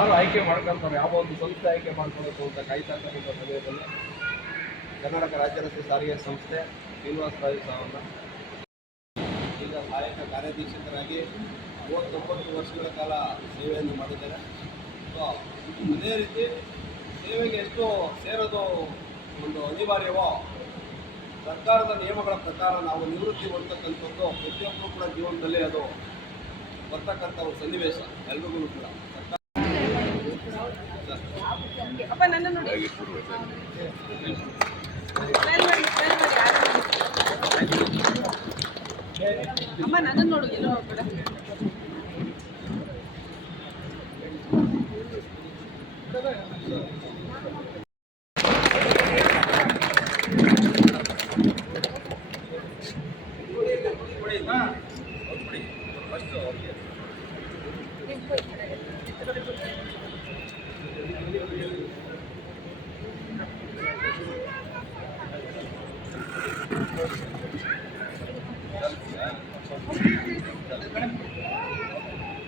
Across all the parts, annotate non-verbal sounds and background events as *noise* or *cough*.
ಯಾರು ಆಯ್ಕೆ ಮಾಡ್ಕೊಳ್ತಾರೆ ಯಾವ ಒಂದು ಸಂಸ್ಥೆ ಆಯ್ಕೆ ಮಾಡ್ಕೊಳ್ಬೇಕು ಅಂತ ಕಾಯ್ತಾ ಸಮಯದಲ್ಲಿ. ಕರ್ನಾಟಕ ರಾಜ್ಯ ರಸ್ತೆ ಸಾರಿಗೆ ಸಂಸ್ಥೆ, ಶ್ರೀನಿವಾಸ ರಾಜು ಸಾವನ್ನ. ಈಗ ಸಹಾಯಕ ಕಾರ್ಯಾಧೀಕ್ಷಕರಾಗಿ ಮೂವತ್ತೊಂಬತ್ತು ವರ್ಷಗಳ ಕಾಲ ಸೇವೆಯನ್ನು ಮಾಡಿದ್ದಾರೆ. ಸೊ ಅದೇ ರೀತಿ ಸೇವೆಗೆ ಎಷ್ಟು ಸೇರೋದು ಒಂದು ಅನಿವಾರ್ಯವೋ, ಸರ್ಕಾರದ ನಿಯಮಗಳ ಪ್ರಕಾರ ನಾವು ನಿವೃತ್ತಿ ಹೊಂದತಕ್ಕಂಥದ್ದು ಪ್ರತಿಯೊಬ್ಬರು ಕೂಡ ಜೀವನದಲ್ಲಿ ಅದು ಬರ್ತಕ್ಕಂಥ ಒಂದು ಸನ್ನಿವೇಶ. ಎಲ್ರಿಗೂ ಕೂಡ. ಅಪ್ಪ ನನ್ನ ನೋಡಿ. ಅಮ್ಮ ನನ್ನ ನೋಡು ಎಲ್ಲೋ ಹೋಗ್ಬೇಡ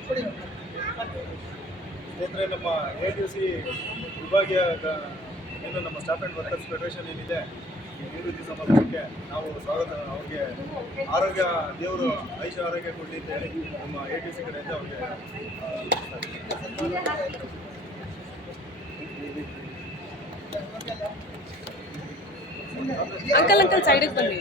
ಸ್ನೇಹಿತರೆ, ನಮ್ಮ ಎ ಟಿ ಸಿ ವಿಭಾಗೀಯ ಏನು ನಮ್ಮ ಸ್ಟಾಫ್ ಆ್ಯಂಡ್ ವರ್ಕರ್ಸ್ ಫೆಡರೇಷನ್ ಏನಿದೆ ನಿವೃತ್ತಿ ಸಮಾರಂಭಕ್ಕೆ ನಾವು ಸ್ವಾಗತ, ಅವ್ರಿಗೆ ಆರೋಗ್ಯ, ದೇವರು ಐಶ ಆರೋಗ್ಯ ಕೊಡಲಿ ಅಂತ ಹೇಳಿ ನಮ್ಮ ಎ ಟಿ ಸಿ ಕಡೆಯಿಂದ ಅವ್ರಿಗೆ ಅಂಕಲ್ ಅಂಕಲ್ ಸೈಡಿಗೆ ಬನ್ನಿ.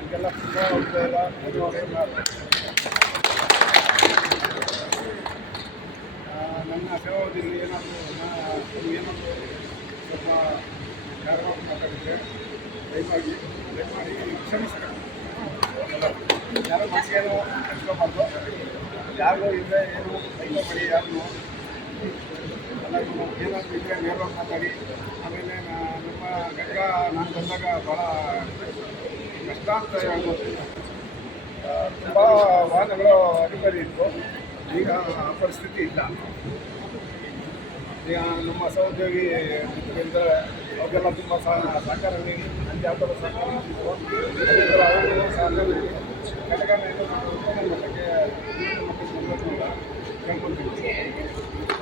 ಈಗೆಲ್ಲ ತುಂಬ ಒಳ್ಳೆಯ ನನ್ನ ಸೇವಾವಧಿಯಲ್ಲಿ ಏನಾದರೂ ಏನಾದರೂ ಸ್ವಲ್ಪ ಯಾರೋ ಮಾತಾಡಿದರೆ ದಯಮಾಡಿ ದಯಮಾಡಿ ಕ್ಷಮಿಸಬೇಕು ಯಾರೋ ಮನಸ್ಸೇನು ಹಚ್ಕೋಬಾರ್ದು ಯಾರಿಗೂ ಇದ್ದರೆ ಏನು ದಯಮಾಡಿ ಎಲ್ಲರಿಗೂ ಏನಾದರೂ ಇದ್ದರೆ ನೇರವಾಗಿ ಮಾತಾಡಿ ಆಮೇಲೆ ನಮ್ಮ ಗಂಗಾ ನಾನು ಬಂದಾಗ ಭಾಳ ಕಷ್ಟ ಅಂತ ಹೇಳ್ಬೋದು ತುಂಬ ವಾಹನಗಳು ಅಧಿಕಾರಿ ಇತ್ತು ಈಗ ಆ ಪರಿಸ್ಥಿತಿ ಇಲ್ಲ ಈಗ ನಮ್ಮ ಸಹೋದ್ಯೋಗಿ ಅವರಿಗೆಲ್ಲ ತುಂಬ ಸಹ ಸಹಕಾರ ನೀಡಿ ನನಗೆ ಯಾವ ಥರ ಸಹಕಾರ ಅವರು ಸಹಕಾರ ನೀಡಿ ಉತ್ತಮ ಮಟ್ಟಕ್ಕೆ ಉನ್ನತ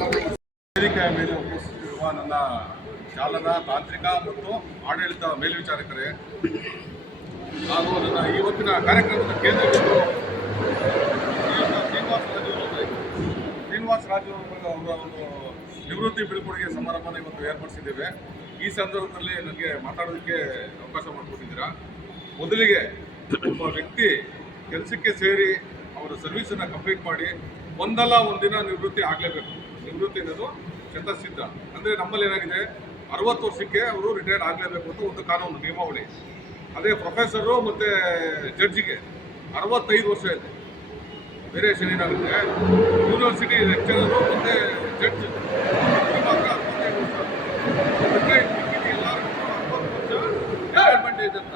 ವೇದಿಕೆಯ ಮೇಲೆ ಉಪಸ್ಥಿತಿರುವ ನನ್ನ ಚಾಲನಾ ತಾಂತ್ರಿಕ ಮತ್ತು ಆಡಳಿತ ಮೇಲ್ವಿಚಾರಕರೇ, ಹಾಗೂ ನನ್ನ ಇವತ್ತಿನ ಕಾರ್ಯಕ್ರಮದ ಕೇಂದ್ರ ಬಿಂದು ಶ್ರೀನಿವಾಸ ರಾಜು ಶ್ರೀನಿವಾಸ ರಾಜು ಅವರ ಒಂದು ನಿವೃತ್ತಿ ಬೀಳ್ಕೊಡುಗೆ ಸಮಾರಂಭನ ಇವತ್ತು ಏರ್ಪಡಿಸಿದ್ದೇವೆ. ಈ ಸಂದರ್ಭದಲ್ಲಿ ನನಗೆ ಮಾತಾಡೋದಕ್ಕೆ ಅವಕಾಶ ಮಾಡಿಕೊಟ್ಟಿದ್ದೀರಾ? ಮೊದಲಿಗೆ ಒಬ್ಬ ವ್ಯಕ್ತಿ ಕೆಲಸಕ್ಕೆ ಸೇರಿ ಅವರ ಸರ್ವಿಸನ್ನು ಕಂಪ್ಲೀಟ್ ಮಾಡಿ, ಒಂದಲ್ಲ ಒಂದಿನ ನಿವೃತ್ತಿ ಆಗಲೇಬೇಕು. ನಿವೃತ್ತಿ ಅನ್ನೋದು ಶತಸಿದ್ಧ ಅಂದರೆ ನಮ್ಮಲ್ಲಿ ಏನಾಗಿದೆ, ಅರವತ್ತು ವರ್ಷಕ್ಕೆ ಅವರು ರಿಟೈರ್ಡ್ ಆಗಲೇಬೇಕು ಅಂತ ಒಂದು ಕಾನೂನು, ನಿಯಮಾವಳಿ. ಅದೇ ಪ್ರೊಫೆಸರು ಮತ್ತು ಜಡ್ಜಿಗೆ ಅರವತ್ತೈದು ವರ್ಷ ಇದೆ. ವೇರಿಯೇಷನ್ ಏನಾಗುತ್ತೆ ಯೂನಿವರ್ಸಿಟಿ ಲೆಕ್ಚರರು ಮತ್ತು ಜಡ್ಜ್ ವರ್ಷ. ಅಂತ.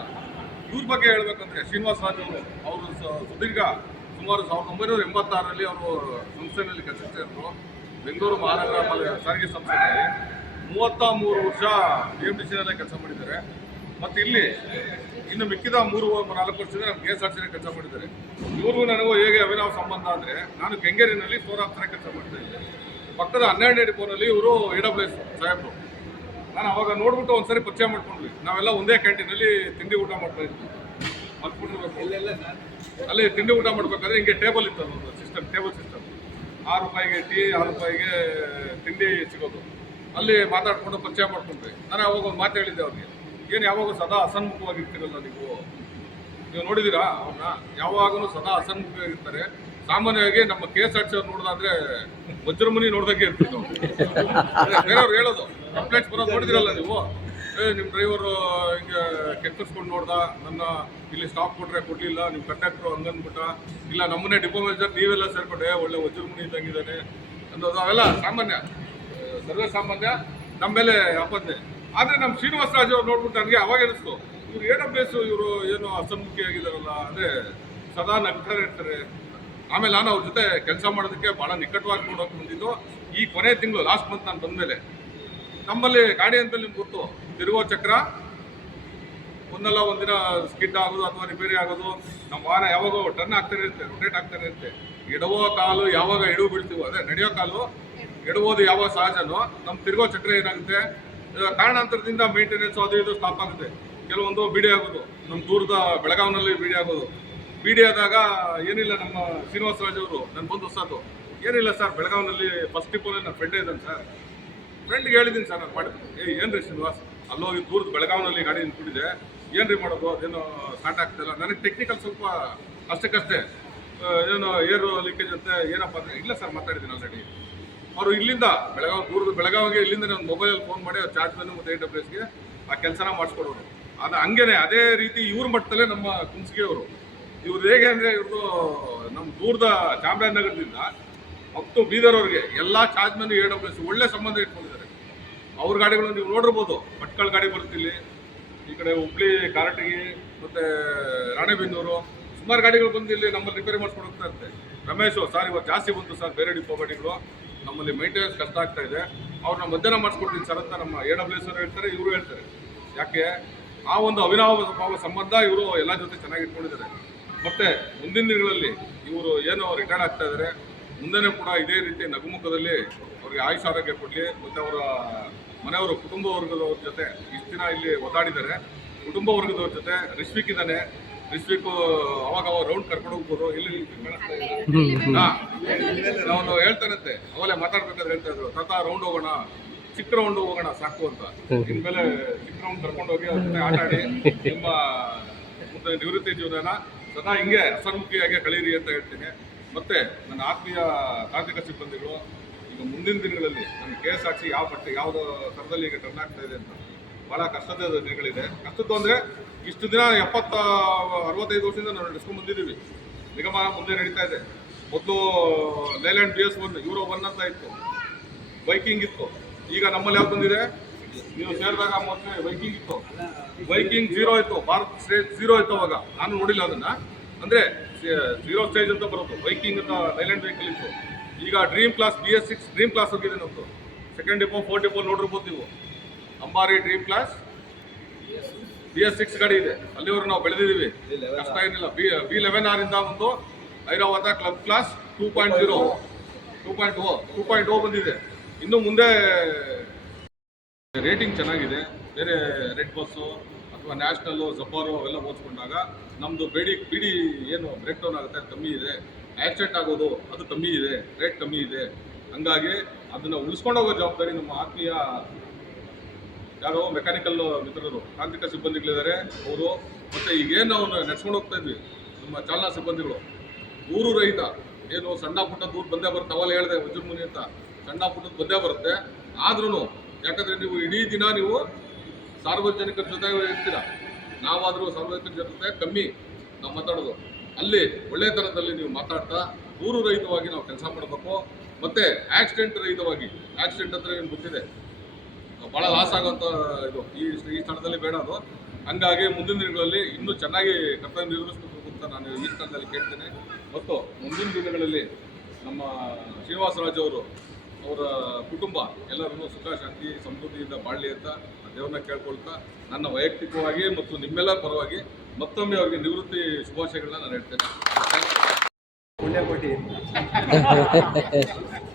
ಇವ್ರ ಬಗ್ಗೆ ಹೇಳ್ಬೇಕಂದ್ರೆ ಶ್ರೀನಿವಾಸ ರಾಜ್ ಅವರು ಸುದೀರ್ಘ ಸುಮಾರು ಸಾವಿರದ ಒಂಬೈನೂರ ಎಂಬತ್ತಾರರಲ್ಲಿ ಅವರು ಸಂಸ್ಥೆಯಲ್ಲಿ ಕೆಲಸ ಸೇರಿದ್ರು. ಬೆಂಗಳೂರು ಮಹಾನಗರ ಸಾರಿಗೆ ಸಂಸ್ಥೆಯಲ್ಲಿ ಮೂವತ್ತ ಮೂರು ವರ್ಷ ಡಿ ಎಂ ಟಿ ಸಿನಲ್ಲೇ ಕೆಲಸ ಮಾಡಿದ್ದಾರೆ. ಮತ್ತು ಇಲ್ಲಿ ಇನ್ನು ಮಿಕ್ಕಿದ ಮೂರು ನಾಲ್ಕು ವರ್ಷದಿಂದ ನಮ್ಮ ಕೆ ಎಸ್ ಆರ್ ಸಿನ ಕೆಲಸ ಮಾಡಿದ್ದಾರೆ. ಇವ್ರಿಗೂ ನನಗೂ ಹೇಗೆ ಅವಿನಾವ ಸಂಬಂಧ ಅಂದರೆ ನಾನು ಕೆಂಗೇರಿನಲ್ಲಿ ಫೋರ್ ಆಫ್ ಕೆಲಸ ಮಾಡ್ತಾ ಪಕ್ಕದ ಹನ್ನೆರಡನೇ ಡಿಪೋನಲ್ಲಿ ಇವರು ಎ ಡಬ್ಲ್ಯೂ ಎಸ್ ಸಾಹೇಬರು. ನಾನು ಅವಾಗ ನೋಡ್ಬಿಟ್ಟು ಒಂದ್ಸರಿ ಪರಿಚಯ ಮಾಡ್ಕೊಂಡ್ವಿ. ನಾವೆಲ್ಲ ಒಂದೇ ಕ್ಯಾಂಟೀನಲ್ಲಿ ತಿಂಡಿ ಊಟ ಮಾಡ್ತಾ ಇದ್ವಿ. ಅಲ್ಲಿ ತಿಂಡಿ ಊಟ ಮಾಡ್ಬೇಕಾದ್ರೆ ಹಿಂಗೆ ಟೇಬಲ್ ಇತ್ತು ಅದೊಂದು ಸಿಸ್ಟಮ್ ಟೇಬಲ್ ಸಿಸ್ಟಮ್ ಆರು ರೂಪಾಯಿಗೆ ಟೀ, ಆರು ರೂಪಾಯಿಗೆ ತಿಂಡಿ ಸಿಗೋದು. ಅಲ್ಲಿ ಮಾತಾಡ್ಕೊಂಡು ಪರಿಚಯ ಮಾಡ್ಕೊಂಡ್ವಿ. ನಾನು ಅವಾಗ ಒಂದು ಮಾತು ಹೇಳಿದ್ದೆ ಅವ್ರಿಗೆ. ಏನು ಯಾವಾಗ ಸದಾ ಅಸನ್ಮುಖವಾಗಿರ್ತೀರಲ್ಲ ನೀವು? ನೀವು ನೋಡಿದ್ದೀರಾ ಅವ್ರನ್ನ? ಯಾವಾಗಲೂ ಸದಾ ಅಸನ್ಮುಖವಾಗಿರ್ತಾರೆ. ಸಾಮಾನ್ಯವಾಗಿ ನಮ್ಮ ಕೆ ಎಸ್ ಆರ್ ಟಿ ಅವ್ರು ನೋಡಿದಾದ್ರೆ ವಜ್ರಮುನಿ ನೋಡ್ದಂಗೆ ಅದೇ ಬೇರೆಯವ್ರು ಹೇಳೋದು. ಕಂಪ್ಲೇಂಟ್ಸ್ ಬರೋದು ನೋಡಿದಿರಲ್ಲ ನೀವು? ಏ ನಿಮ್ಮ ಡ್ರೈವರು ಹಿಂಗೆ ಕೆತ್ತಿಸ್ಕೊಂಡು ನೋಡ್ದ, ನನ್ನ ಇಲ್ಲಿ ಸ್ಟಾಪ್ ಕೊಟ್ಟರೆ ಕೊಡ್ಲಿಲ್ಲ ನಿಮ್ಮ ಕಂಡಕ್ಟ್ರು ಹಂಗನ್ಬಿಟ್ಟ ಇಲ್ಲ ನಮ್ಮನ್ನೇ ಡಿಪೋ ಮ್ಯಾನೇಜರ್ ನೀವೆಲ್ಲ ಸೇರ್ಕೊಂಡೆ ಒಳ್ಳೆ ಮುನಿ ಇದ್ದಂಗಿದ್ದಾನೆ. ಅನ್ನೋದು ಅವೆಲ್ಲ ಸಾಮಾನ್ಯ ಸರ್ವೇ ಸಾಮಾನ್ಯ ನಮ್ಮ ಮೇಲೆ ಆಪತ್ತೆ ಆದರೆ ನಮ್ಮ ಶ್ರೀನಿವಾಸ ರಾಜ್ ಅವ್ರು ನೋಡ್ಬಿಟ್ಟು ನನಗೆ ಅವಾಗ ಅನಿಸ್ತು ಇವ್ರು ಏನು ಅಭ್ಯಾಸು, ಇವರು ಏನು ಅಸನ್ಮುಖಿಯಾಗಿದ್ದಾರಲ್ಲ ಅಂದರೆ ಸದಾ ನಗ್ತಾರೆ, ಇರ್ತಾರೆ. ಆಮೇಲೆ ನಾನು ಅವ್ರ ಜೊತೆ ಕೆಲಸ ಮಾಡೋದಕ್ಕೆ ಭಾಳ ನಿಕಟವಾಗಿ ನೋಡೋಕೆ ಬಂದಿದ್ದು. ಈ ಕೊನೆ ತಿಂಗಳು ಲಾಸ್ಟ್ ಮಂತ್ ನಾನು ಬಂದಮೇಲೆ, ನಮ್ಮಲ್ಲಿ ಗಾಡಿ ಅಂತ ನಿಮ್ಗೆ ಗೊತ್ತು ತಿರುಗೋ ಚಕ್ರ. ಒಂದಲ್ಲ ಒಂದಿನ ಸ್ಕಿಡ್ ಆಗೋದು ಅಥವಾ ರಿಪೇರಿ ಆಗೋದು. ನಮ್ಮ ವಾಹನ ಯಾವಾಗೋ ಟರ್ನ್ ಆಗ್ತಾನೆ ಇರುತ್ತೆ ರೊಟೇಟ್ ಆಗ್ತಾನೆ ಇರುತ್ತೆ. ಎಡವೋ ಕಾಲು ಯಾವಾಗ ಎಡವು ಬೀಳ್ತೀವೋ, ಅದೇ ನಡೆಯೋ ಕಾಲು ಎಡವೋದು ಯಾವಾಗ ಸಹಜನೋ ನಮ್ಮ ತಿರುಗೋ ಚಕ್ರ ಏನಾಗುತ್ತೆ? ಕಾರಣಾಂತರದಿಂದ ಮೇಂಟೆನೆನ್ಸ್ ಅದು ಇದು ಸ್ಟಾಪ್ ಆಗುತ್ತೆ. ಕೆಲವೊಂದು ಬಿಡಿ ಆಗೋದು. ನಮ್ಮ ದೂರದ ಬೆಳಗಾವಿನಲ್ಲಿ ಬಿಡಿ ಆಗೋದು. ಬಿಡಿ ಆದಾಗ ಏನಿಲ್ಲ, ನಮ್ಮ ಶ್ರೀನಿವಾಸ ರಾಜ್ ಅವರು ನನ್ನ ಬಂದು ಹೊಸದು ಏನಿಲ್ಲ ಸರ್ ಬೆಳಗಾವಿನಲ್ಲಿ ಫಸ್ಟ್ ಟಿಪ್ಪಲ್ಲಿ ನನ್ನ ಫ್ರೆಂಡೇ ಇದ್ದಾನೆ ಸರ್ ಫ್ರೆಂಡ್ಗೆ ಹೇಳಿದ್ದೀನಿ ಸರ್ ನಾನು ಮಾಡಿದ್ದೀನಿ ಏ ಏನು ರೀ ಶ್ರೀನಿವಾಸ್? ಅಲ್ಲೋಗಿ ದೂರದ ಬೆಳಗಾವಿನಲ್ಲಿ ಗಾಡಿ ನಿಂತ್ಬಿಟ್ಟಿದೆ ಏನು ರೀ ಮಾಡೋದು? ಅದೇನು ಸ್ಟಾರ್ಟ್ ಆಗ್ತಿಲ್ಲ ನನಗೆ ಟೆಕ್ನಿಕಲ್ ಸ್ವಲ್ಪ ಅಷ್ಟಕ್ಕಷ್ಟೇ. ಏನು ಏರು ಲೀಕೇಜ್ ಅಂತ, ಏನಪ್ಪ ಅಂದರೆ ಇಲ್ಲ ಸರ್, ಮಾತಾಡಿದ್ದೀನಿ ಆಲ್ರೆಡಿ ಅವರು ಇಲ್ಲಿಂದ ಬೆಳಗಾವಿ, ದೂರದ ಬೆಳಗಾವಿಗೆ ಇಲ್ಲಿಂದ ನಾನು ಮೊಬೈಲಲ್ಲಿ ಫೋನ್ ಮಾಡಿ ಚಾರ್ಜ್ ಮೆನು ಮತ್ತು ಏಟ್ ಡಬ್ಲ್ಯೂಸ್ಗೆ ಆ ಕೆಲಸನ ಮಾಡಿಸ್ಕೊಡೋರು. ಅದು ಹಂಗೇನೆ, ಅದೇ ರೀತಿ ಇವ್ರ ಮಟ್ಟದಲ್ಲೇ ನಮ್ಮ ಕುಂಸಿಗೆ ಅವರು. ಇವ್ರು ಹೇಗೆ ಅಂದರೆ ಇವ್ರದ್ದು ನಮ್ಮ ದೂರದ ಚಾಮರಾಜನಗರದಿಂದ ಮತ್ತು ಬೀದರ್ ಅವ್ರಿಗೆ ಎಲ್ಲ ಚಾರ್ಜ್ ಮೆನು ಏಟ್ ಡಬ್ಲ್ಯೂಸ್ ಒಳ್ಳೆ ಸಂಬಂಧ ಇಟ್ಕೊಂಡಿದ್ದಾರೆ. ಅವ್ರ ಗಾಡಿಗಳನ್ನು ನೀವು ನೋಡಿರ್ಬೋದು. ಭಟ್ಕಳ ಗಾಡಿ ಬರುತ್ತಿಲ್ಲಿ ಈ ಕಡೆ ಹುಬ್ಳಿ ಕಾರಟಗಿ ಮತ್ತು ರಾಣೆಬೆನ್ನೂರು, ಸುಮಾರು ಗಾಡಿಗಳು ಬಂದು ಇಲ್ಲಿ ನಮ್ಮಲ್ಲಿ ರಿಪೇರಿ ಮಾಡ್ಕೊಂಡು ಹೋಗ್ತಾ ಇರುತ್ತೆ. ರಮೇಶ್ ಸರ್ ಇವತ್ತು ಜಾಸ್ತಿ ಬಂತು ಸರ್ ಬೇರೆ ಡಿಪೋ ಗಾಡಿಗಳು. ನಮ್ಮಲ್ಲಿ ಮೈಂಟೆನೆನ್ಸ್ ಕಷ್ಟ ಆಗ್ತಾ ಇದೆ. ಅವ್ರನ್ನ ಮಧ್ಯಾಹ್ನ ಮಾಡಿಸ್ಕೊಡ್ತೀನಿ ಸರ್ ಅಂತ ನಮ್ಮ ಎ ಡಬ್ಲ್ಯೂ ಎಸ್ ಹೇಳ್ತಾರೆ, ಇವರು ಹೇಳ್ತಾರೆ. ಯಾಕೆ? ಆ ಒಂದು ಅವಿನಾವ ಸಂಬಂಧ ಇವರು ಎಲ್ಲ ಜೊತೆ ಚೆನ್ನಾಗಿ ಇಟ್ಕೊಂಡಿದ್ದಾರೆ. ಮತ್ತೆ ಮುಂದಿನ ದಿನಗಳಲ್ಲಿ ಇವರು ಏನು ರಿಟೈರ್ಡ್ ಆಗ್ತಾ ಇದ್ದಾರೆ ಮುಂದೆನೂ ಕೂಡ ಇದೇ ರೀತಿ ನಗುಮುಖದಲ್ಲಿ ಅವ್ರಿಗೆ ಆಯುಷ್ ಆರೋಗ್ಯ ಕೊಡಲಿ ಮತ್ತು ಅವರ ಮನೆಯವರು ಕುಟುಂಬ ವರ್ಗದವ್ರ ಜೊತೆ ಇಷ್ಟು ದಿನ ಇಲ್ಲಿ ಒದ್ದಾಡಿದ್ದಾರೆ. ಕುಟುಂಬ ವರ್ಗದವ್ರ ಜೊತೆ ರಿಶ್ವಿಕ್ ಇದ್ದಾನೆ. ರಿಶ್ವಿಕ್ ಅವಾಗ ಅವಾಗ ರೌಂಡ್ ಕರ್ಕೊಂಡು ಹೋಗ್ಬೋದು. ಇಲ್ಲಿ ನಾನು ಹೇಳ್ತಾನಂತೆ ಅವಲೇ ಮಾತಾಡ್ಬೇಕಾದ್ರೆ ಹೇಳ್ತಾ ಇದ್ರು ತಾತ ರೌಂಡ್ ಹೋಗೋಣ ಚಿಕ್ಕ ರೌಂಡ್ ಹೋಗೋಣ ಸಾಕು ಅಂತ. ಇನ್ಮೇಲೆ ಚಿಕ್ಕ ರೌಂಡ್ ಕರ್ಕೊಂಡು ಹೋಗಿ ಅವ್ರ ಜೊತೆ ಆಟ ಆಡಿ ನಿಮ್ಮ ಮುಂದೆ ನಿವೃತ್ತಿ ಜೀವನ ಸದಾ ಹಿಂಗೆ ಅಸಮುಖಿಯಾಗಿ ಕಳೀರಿ ಅಂತ ಹೇಳ್ತೀನಿ. ಮತ್ತೆ ನನ್ನ ಆತ್ಮೀಯ ತಾಂತ್ರಿಕ ಸಿಬ್ಬಂದಿಗಳು, ಈಗ ಮುಂದಿನ ದಿನಗಳಲ್ಲಿ ನನ್ನ ಕೆ ಎಸ್ ಆರ್ ಸಿ ಯಾವ ಪಟ್ಟಿ, ಯಾವ್ದು ಥರದಲ್ಲಿ ಈಗ ಟರ್ನ್ ಆಗ್ತಾ ಇದೆ ಅಂತ ಬಹಳ ಕಷ್ಟದ ದಿನಗಳಿದೆ. ಕಷ್ಟದ್ದು ಅಂದರೆ ಇಷ್ಟು ದಿನ ಎಪ್ಪತ್ತ ಅರವತ್ತೈದು ವರ್ಷದಿಂದ ನಾವು ನಡೆಸ್ಕೊಂಡು ಬಂದಿದ್ದೀವಿ. ನಿಗಮ ಮುಂದೆ ನಡೀತಾ ಇದೆ. ಮೊದಲು Leyland B S one euro one ಅಂತ ಇತ್ತು. ಬೈಕಿಂಗ್ ಇತ್ತು. ಈಗ ನಮ್ಮಲ್ಲಿ ಯಾವ್ದು ಬಂದಿದೆ? ನೀವು ಸೇರಿದಾಗ ಮೊದಲೇ ಬೈಕಿಂಗ್ ಇತ್ತು. ಬೈಕಿಂಗ್ ಜೀರೋ ಇತ್ತು. ಭಾರತ್ ಸ್ಟೇಟ್ ಜೀರೋ ಇತ್ತು ಅವಾಗ. ನಾನು ನೋಡಿಲ್ಲ ಅದನ್ನ. ಅಂದ್ರೆ ಜೀರೋ ಸ್ಟೇಜ್ ಅಂತ ಬರೋದು ಬೈಕಿಂಗ್ ಅಂತ ಲೈಲ್ಯಾಂಡ್ ವೆಹಿಕಲ್ ಇತ್ತು. ಈಗ dream class B S six dream class ಹೋಗಿದೆ ನಮ್ಮದು ಸೆಕೆಂಡ್ ಡಿಪೋ ಫೋರ್ ಡಿಪೋ ನೋಡಿರ್ಬೋದು ನೀವು. Ambari dream class B S six ಗಾಡಿ ಇದೆ. ಅಲ್ಲಿವರೆಗೂ ನಾವು ಬೆಳೆದಿದ್ದೀವಿ. ಕಷ್ಟ ಏನಿಲ್ಲ. ಬಿ ಬಿ ಲೆವೆನ್ ಆರ್ ಇಂದ ಒಂದು Airavat club class two point zero two point O two point O ಬಂದಿದೆ. ಇನ್ನು ಮುಂದೆ ರೇಟಿಂಗ್ ಚೆನ್ನಾಗಿದೆ. ಬೇರೆ ರೆಡ್ ಬಸ್ಸು ಅಥವಾ ನ್ಯಾಷನಲ್ಲು ಜಪಾರು ಅವೆಲ್ಲ ಹೋಲಿಸ್ಕೊಂಡಾಗ ನಮ್ಮದು ಬೇಡಿ, ಬಿಡಿ ಏನು ಬ್ರೇಕ್ ಡೌನ್ ಆಗುತ್ತೆ, ಅದು ಕಮ್ಮಿ ಇದೆ. ಆಕ್ಸಿಡೆಂಟ್ ಆಗೋದು, ಅದು ಕಮ್ಮಿ ಇದೆ. ರೇಟ್ ಕಮ್ಮಿ ಇದೆ. ಹಂಗಾಗಿ ಅದನ್ನು ಉಳಿಸ್ಕೊಂಡು ಹೋಗೋ ಜವಾಬ್ದಾರಿ ನಮ್ಮ ಆತ್ಮೀಯ ಯಾರೋ ಮೆಕ್ಯಾನಿಕಲ್ ಮಿತ್ರರು, ತಾಂತ್ರಿಕ ಸಿಬ್ಬಂದಿಗಳಿದ್ದಾರೆ ಅವರು ಮತ್ತು ಈಗೇನು ನಾವು ನಡ್ಸ್ಕೊಂಡು ಹೋಗ್ತಾ ಇದ್ವಿ, ನಮ್ಮ ಚಾಲನಾ ಸಿಬ್ಬಂದಿಗಳು. ಊರು ರಹಿತ ಏನು ಸಣ್ಣ ಪುಟ್ಟ ದೂರ ಬಂದೇ ಬರುತ್ತೆ ಅವಲ್ಲ ಹೇಳಿದೆ ವಜ್ರಮುನಿ ಅಂತ. ಸಣ್ಣ ಪುಟ್ಟದ್ದು ಬಂದೇ ಬರುತ್ತೆ. ಆದ್ರೂ ಯಾಕಂದರೆ ನೀವು ಇಡೀ ದಿನ ನೀವು ಸಾರ್ವಜನಿಕರ ಜೊತೆ ಇರ್ತೀರ? ನಾವಾದರೂ ಸಾರ್ವಜನಿಕರ ಜೊತೆ ಕಮ್ಮಿ ನಾವು ಮಾತಾಡೋದು. ಅಲ್ಲಿ ಒಳ್ಳೆತನದಲ್ಲಿ ನೀವು ಮಾತಾಡ್ತಾ ದೂರು ರಹಿತವಾಗಿ ನಾವು ಕೆಲಸ ಮಾಡಬೇಕು. ಮತ್ತು ಆಕ್ಸಿಡೆಂಟ್ ರಹಿತವಾಗಿ ಆಕ್ಸಿಡೆಂಟ್ ಅಂದರೆ ನಿಮ್ಗೆ ಗೊತ್ತಿದೆ? ಭಾಳ ಲಾಸ್ ಆಗೋಂಥ ಇದು. ಈ ಈ ಸ್ಥಳದಲ್ಲಿ ಬೇಡ ಅದು. ಹಂಗಾಗಿ ಮುಂದಿನ ದಿನಗಳಲ್ಲಿ ಇನ್ನೂ ಚೆನ್ನಾಗಿ ಕರ್ತವ್ಯ ನಿರ್ವಹಿಸಬೇಕು ಅಂತ ನಾನು ಈ ಸ್ಥಳದಲ್ಲಿ ಕೇಳ್ತೇನೆ. ಮತ್ತು ಮುಂದಿನ ದಿನಗಳಲ್ಲಿ ನಮ್ಮ ಶ್ರೀನಿವಾಸರಾಜ್ ಅವರು ಅವರ ಕುಟುಂಬ ಎಲ್ಲರನ್ನೂ ಸುಖ ಶಾಂತಿ ಸಮೃದ್ಧಿಯಿಂದ ಬಾಳಲಿ ಅಂತ ದೇವ್ರನ್ನ ಕೇಳ್ಕೊಳ್ತಾ ನನ್ನ ವೈಯಕ್ತಿಕವಾಗಿ ಮತ್ತು ನಿಮ್ಮೆಲ್ಲರ ಪರವಾಗಿ ಮತ್ತೊಮ್ಮೆ ಅವರಿಗೆ ನಿವೃತ್ತಿ ಶುಭಾಶಯಗಳನ್ನ ನಾನು ಹೇಳ್ತೇನೆ. *laughs*